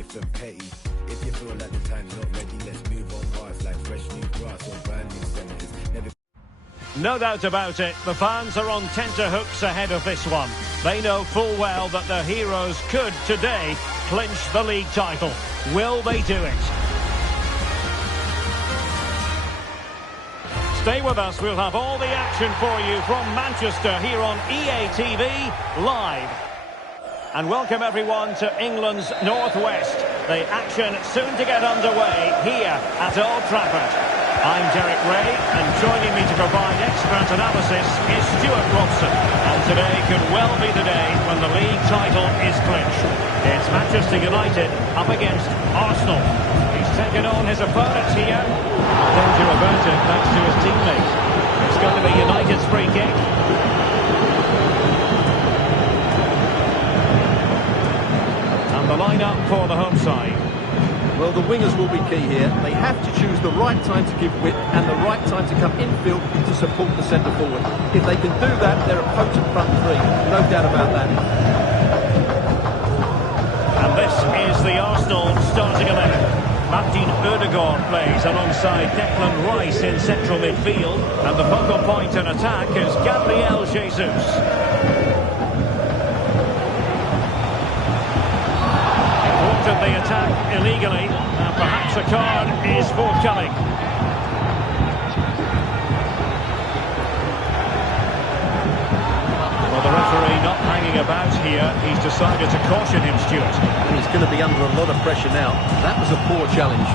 life and petty. If you feel like the time's not ready, let's move on past like fresh new grass or brand new senators. Never. No doubt about it, the fans are on tenterhooks ahead of this one. They know full well that their heroes could, today, clinch the league title. Will they do it? Stay with us, we'll have all the action for you from Manchester here on EA TV Live. And welcome everyone to England's Northwest. The action soon to get underway here at Old Trafford. I'm Derek Ray, and joining me to provide expert analysis is Stuart Robson. And today could well be the day when the league title is clinched. It's Manchester United up against Arsenal. He's taken on his opponents here. Danger averted thanks to his teammate. It's going to be United's free kick. And the line-up for the home side. Well, the wingers will be key here. They have to choose the right time to give width and the right time to come infield to support the centre forward. If they can do that, they're a potent front three. No doubt about that. And this is the Arsenal starting 11. Martin Ødegaard plays alongside Declan Rice in central midfield. And the focal point in attack is Gabriel Jesus. The attack illegally, and perhaps a card is forthcoming. Well, the referee not hanging about here. He's decided to caution him, Stuart. And he's going to be under a lot of pressure now. That was a poor challenge.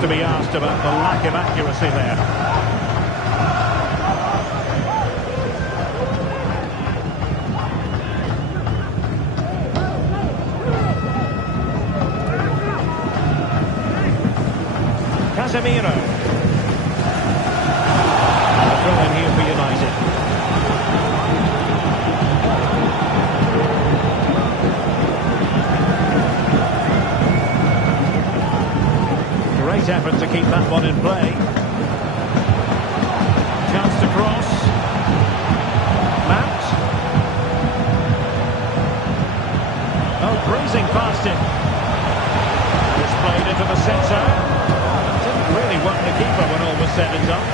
To be asked about the lack of accuracy there. Casemiro. And a throw in here for United. Great effort to keep that one in play. Chance to cross. Mount. Oh, breezing past him. It's played into the centre. Didn't really work the keeper when all was said and done.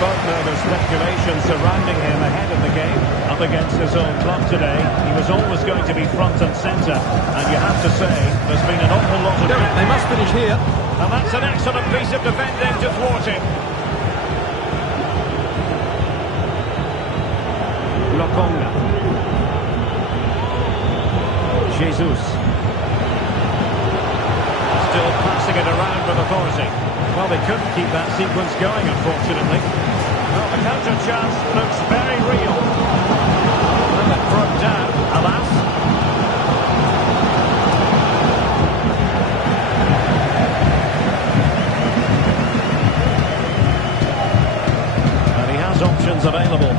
Both know there's speculation surrounding him ahead of the game. Up against his own club today, he was always going to be front and centre. And you have to say, there's been an awful lot of... They must finish here. And that's an excellent piece of defending to thwart him. Lokonga. Jesus. Still passing it around with authority. Well, they couldn't keep that sequence going, unfortunately. Well, the counter chance looks very real. And it broke down, alas. There's options available.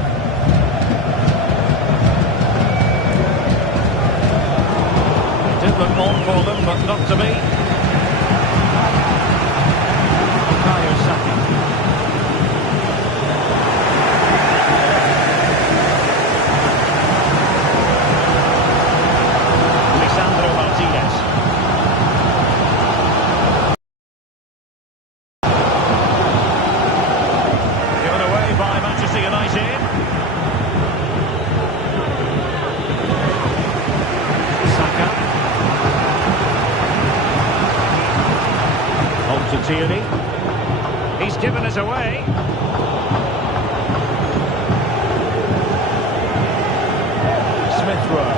It did look on for them, but not to be. He's given us away. Smith Rowe.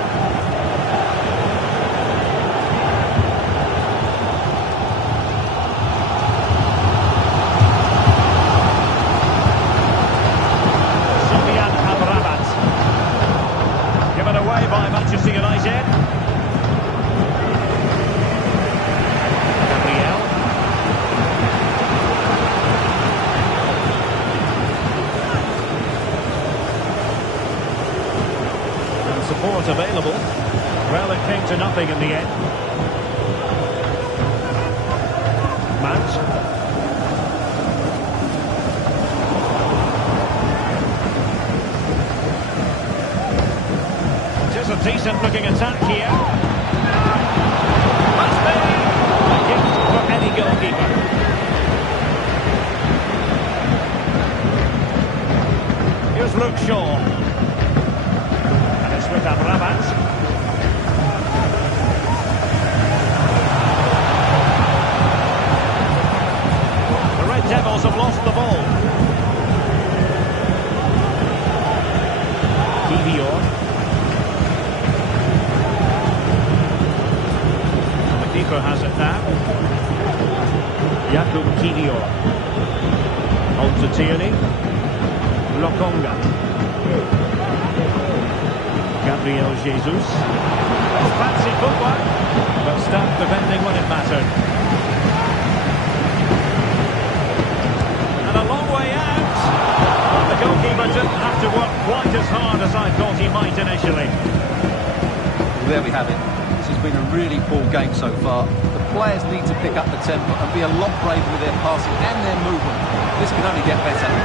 Sofian Amrabat. Given away by Manchester United. Support available. Well, it came to nothing in the end. Mount. Just a decent-looking attack here. Must be a gift for any goalkeeper. Here's Luke Shaw. With Amrabat. The Red Devils have lost the ball. Kivior. The keeper has it now. Jakub Kivior. On to Tierney. Lokonga. Gabriel Jesus. Oh, fancy footwork, but stabbed defending when it mattered. And a long way out. But the goalkeeper didn't have to work quite as hard as I thought he might initially. Well, there we have it. This has been a really poor game so far. The players need to pick up the tempo and be a lot braver with their passing and their movement. This can only get better. It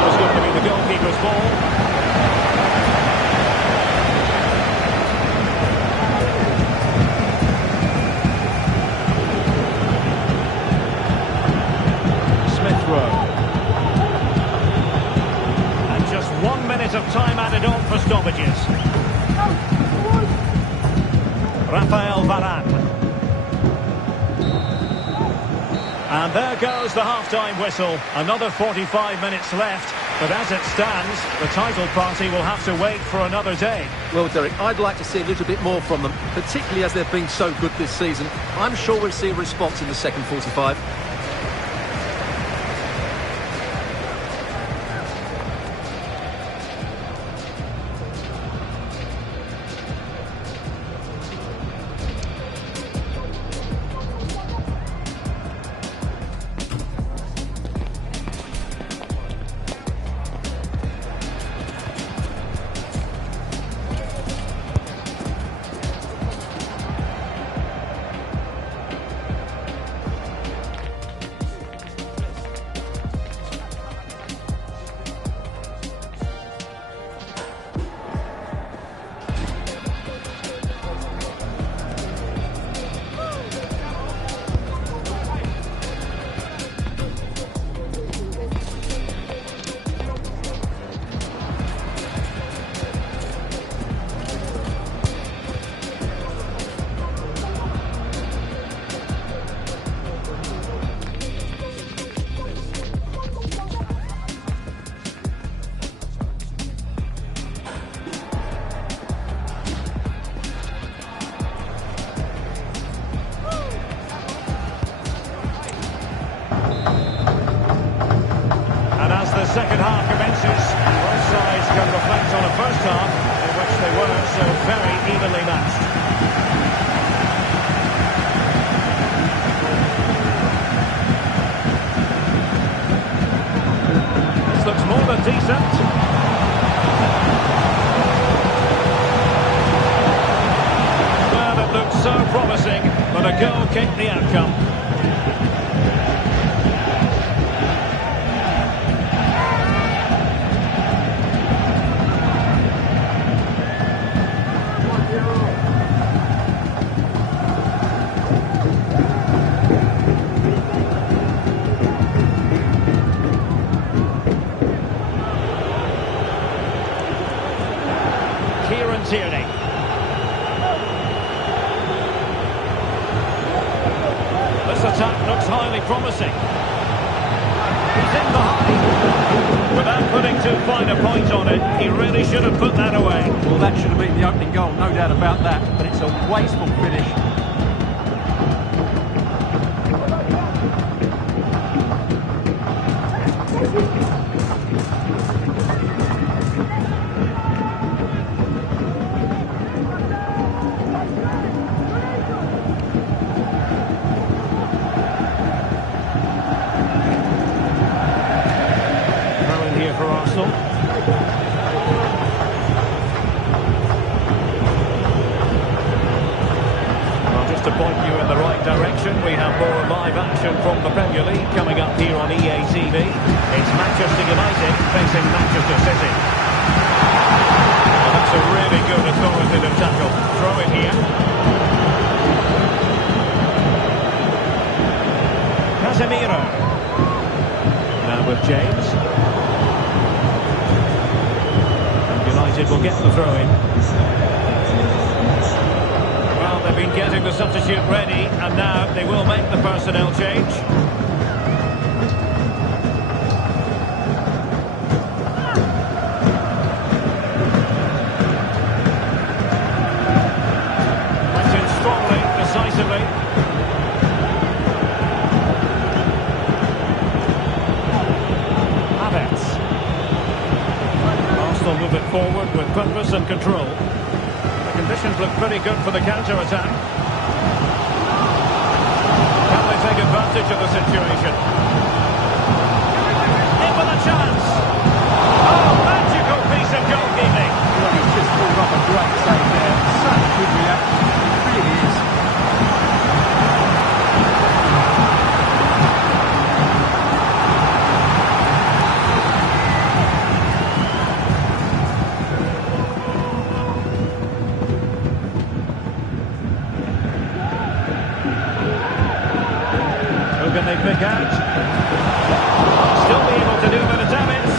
was going to be the goalkeeper's ball. And just 1 minute of time added on for stoppages. Rafael Varane. And there goes the half-time whistle. Another 45 minutes left. But as it stands, the title party will have to wait for another day. Well, Derek, I'd like to see a little bit more from them, particularly as they've been so good this season. I'm sure we'll see a response in the second 45. second half commences. Both sides can reflect on a first half in which they were so very evenly matched. decent. Well, it looked so promising, but a goal kicked the outcome. Tierney. This attack looks highly promising. He's in behind. Without putting too fine a point on it, he really should have put that away. Well, that should have been the opening goal, no doubt about that, but it's a wasteful finish. For Arsenal. Well, just to point you in the right direction, we have more live action from the Premier League coming up here on EA TV. It's Manchester United facing Manchester City. Well, that's a really good authoritative tackle. Throw it here. Casemiro. Now with James. United will get the throw-in. Well, they've been getting the substitute ready, and now they will make the personnel change. Went in strongly, decisively. They'll move it forward with purpose and control. The conditions look pretty good for the counter-attack. Can they take advantage of the situation? In with a chance! Oh, magical piece of goalkeeping! Well, he's just pulled off a great save there. Such a good reaction. It really is. Can they pick out? Still be able to do a bit of damage.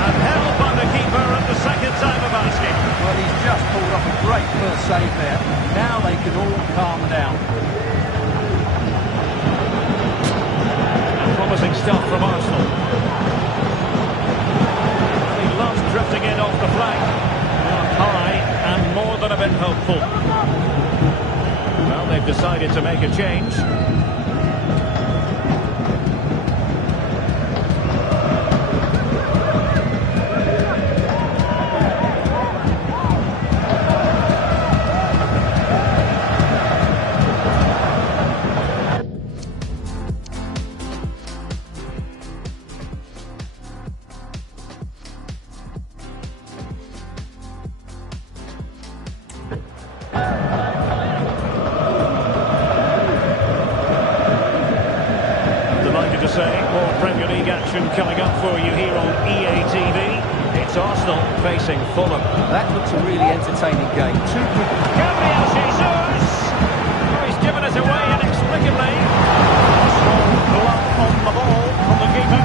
And held by the keeper at the second time of asking. Well, he's just pulled off a great first save there. Now they can all calm down. And promising stuff from Arsenal. He loves drifting in off the flank. High and more than a bit hopeful. Well, they've decided to make a change. To say, more Premier League action coming up for you here on EA TV. It's Arsenal facing Fulham. That looks a really entertaining game. Two good. Gabriel Jesus! Oh, he's given us away inexplicably. Strong glove on the ball from the keeper.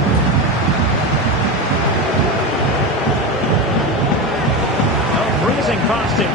Oh, breezing past him.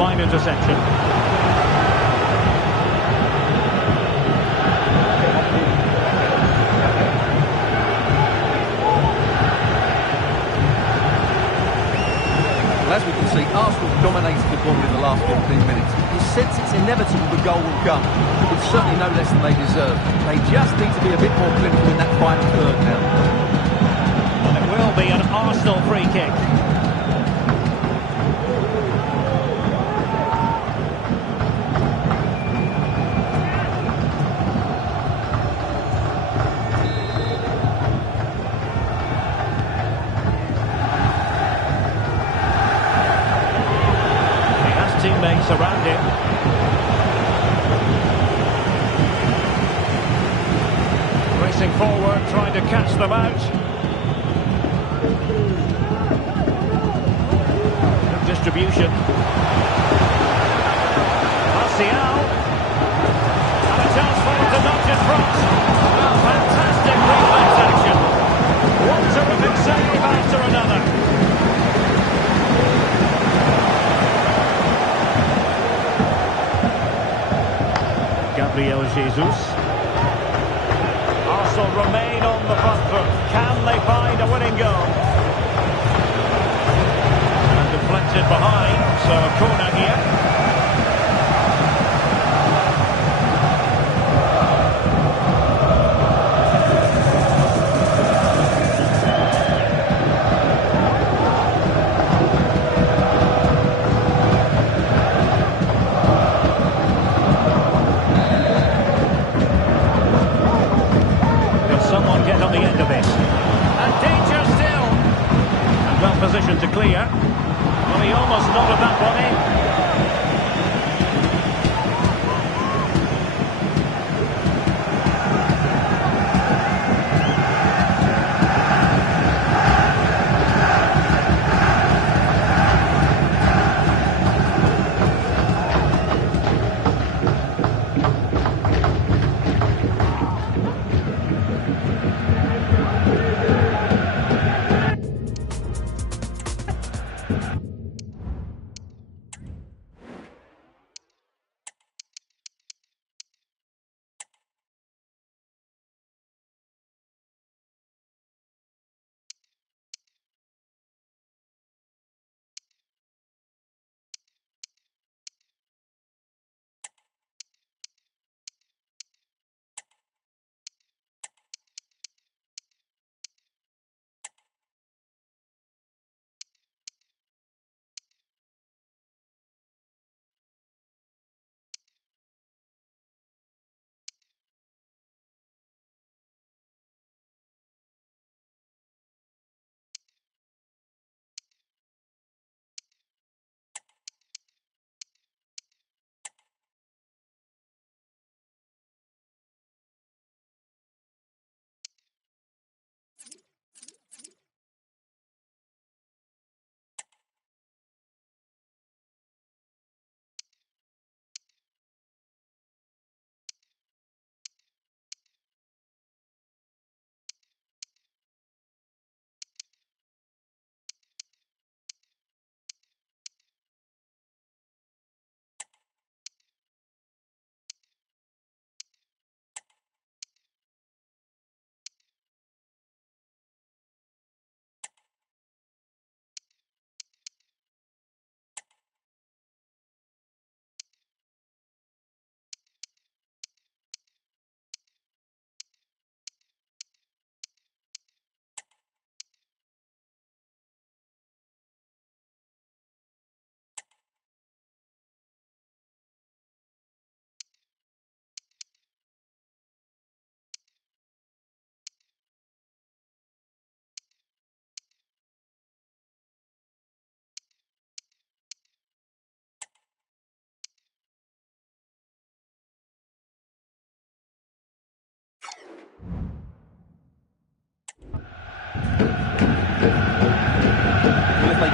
fine interception. As we can see, Arsenal dominated the ball in the last 15 minutes. You sense it's inevitable the goal will come. It's certainly no less than they deserve. They just need to be a bit more clinical in that final third now. And it will be an Arsenal free kick. Teammates around him. Racing forward, trying to catch them out. Good distribution. Martial. And a chance for him to nudge in front. Well, fantastic reflex action. One terrific save after another. Gabriel Jesus. Arsenal remain on the front foot. Can they find a winning goal? And deflected behind, so a corner here. On the end of this. And danger still. And well positioned to clear. Well, he almost nodded that one in.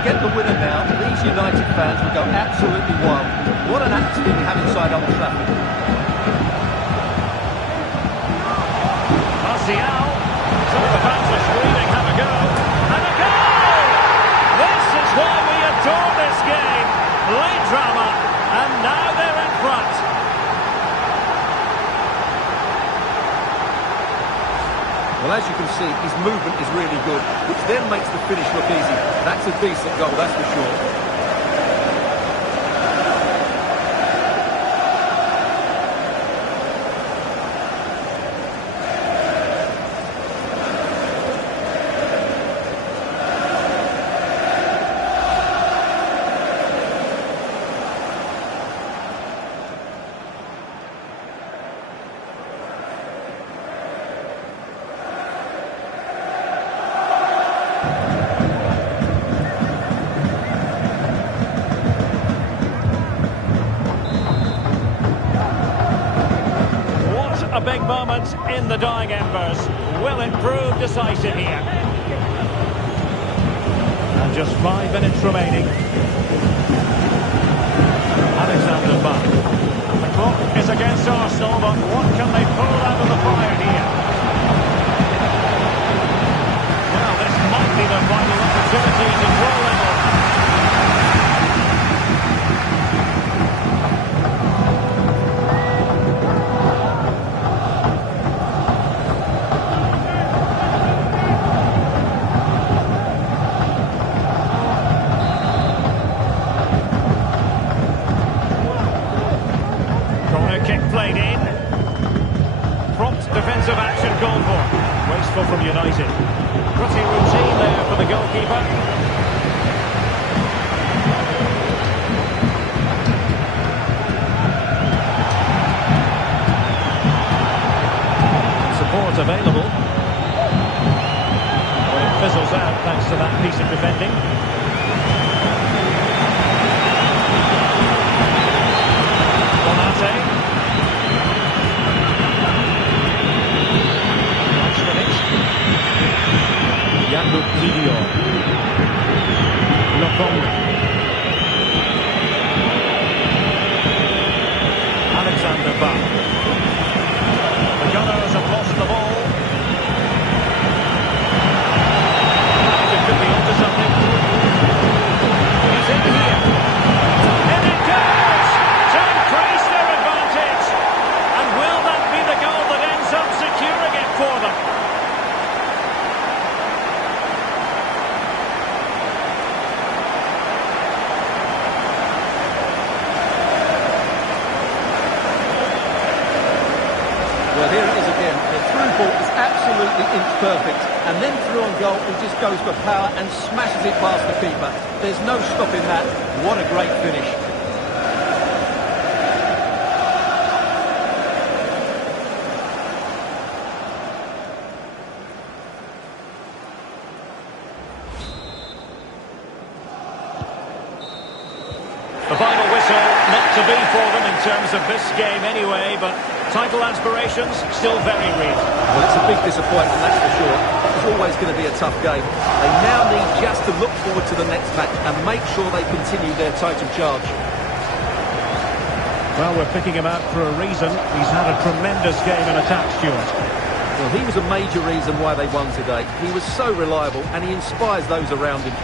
Get the winner now, these United fans will go absolutely wild. What an atmosphere we have inside Old Trafford. Martial. Some of the fans are screaming, have a go. And a goal! This is why we adore this game. Late drama. Well, as you can see, his movement is really good, which then makes the finish look easy. That's a decent goal, that's for sure. A big moment in the dying embers. Will it prove decisive here? And just 5 minutes remaining. Alexander Bach. The clock is against Arsenal, but what can they pull out of the fire here? Now this might be the final opportunity to draw level. Kick played in. Prompt defensive action called for. Wasteful from United. Pretty routine there for the goalkeeper. Support available. But it fizzles out thanks to that piece of defending. Alexander Bach. The Gunners have lost the ball. It could be onto something. He's in here. And it goes to increase their advantage. And will that be the goal that ends up securing it for them? Well, here it is again. The through ball is absolutely inch perfect. And then through on goal, he just goes for power and smashes it past the keeper. There's no stopping that. What a great finish. The final whistle, not to be for them in terms of this game anyway, but title aspirations still very real. Well, it's a big disappointment, that's for sure. It's always going to be a tough game. They now need just to look forward to the next match and make sure they continue their title charge. Well, we're picking him out for a reason. He's had a tremendous game in attack, Stuart. Well, he was a major reason why they won today. He was so reliable and he inspires those around him.